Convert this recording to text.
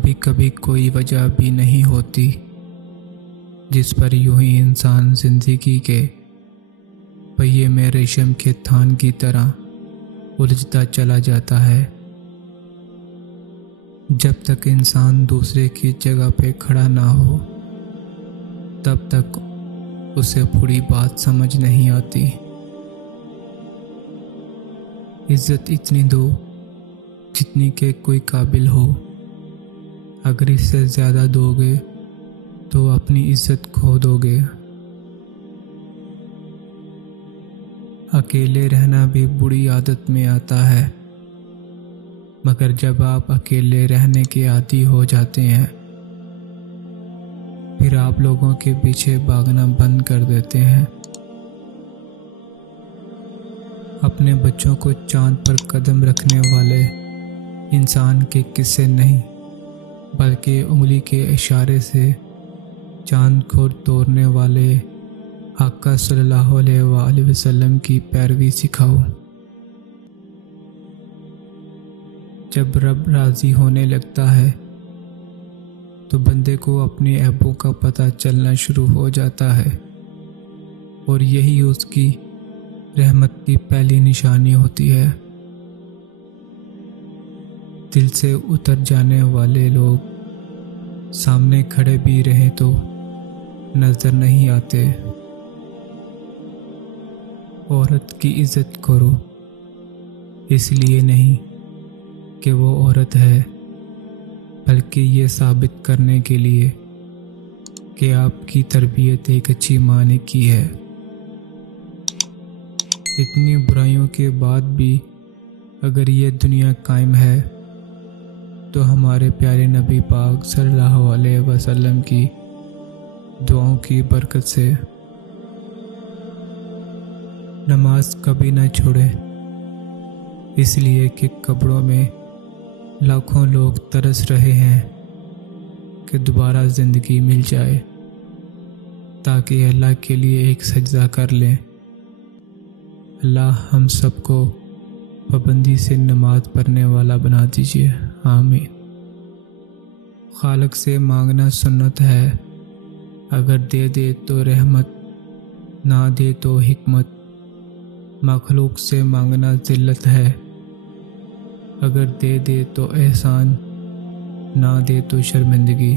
कभी कभी कोई वजह भी नहीं होती जिस पर यूं ही इंसान जिंदगी के पहिए में रेशम के थान की तरह उलझता चला जाता है। जब तक इंसान दूसरे की जगह पे खड़ा ना हो तब तक उसे पूरी बात समझ नहीं आती। इज्जत इतनी दो जितनी के कोई काबिल हो, अगर इससे ज़्यादा दोगे तो अपनी इज्जत खो दोगे। अकेले रहना भी बुरी आदत में आता है, मगर जब आप अकेले रहने के आदी हो जाते हैं फिर आप लोगों के पीछे भागना बंद कर देते हैं। अपने बच्चों को चांद पर कदम रखने वाले इंसान के किस्से नहीं बल्कि उंगली के इशारे से चांद को तोड़ने वाले आका सल्लल्लाहु अलैहि वसल्लम की पैरवी सिखाओ। जब रब राज़ी होने लगता है तो बंदे को अपने ऐबों का पता चलना शुरू हो जाता है और यही उसकी रहमत की पहली निशानी होती है। दिल से उतर जाने वाले लोग सामने खड़े भी रहे तो नजर नहीं आते। औरत की इज्जत करो, इसलिए नहीं कि वो औरत है, बल्कि ये साबित करने के लिए कि आपकी तरबियत एक अच्छी माँ ने की है। इतनी बुराइयों के बाद भी अगर ये दुनिया कायम है तो हमारे प्यारे नबी पाक सल्लल्लाहु अलैहि वसल्लम की दुआओं की बरकत से। नमाज कभी ना छोड़े, इसलिए कि कब्रों में लाखों लोग तरस रहे हैं कि दोबारा ज़िंदगी मिल जाए ताकि अल्लाह के लिए एक सजदा कर लें। अल्लाह हम सबको पाबंदी से नमाज पढ़ने वाला बना दीजिए, आमीन। खालिक से मांगना सुन्नत है, अगर दे दे तो रहमत, ना दे तो हिकमत। मखलूक से मांगना ज़िल्लत है, अगर दे दे तो एहसान, ना दे तो शर्मिंदगी।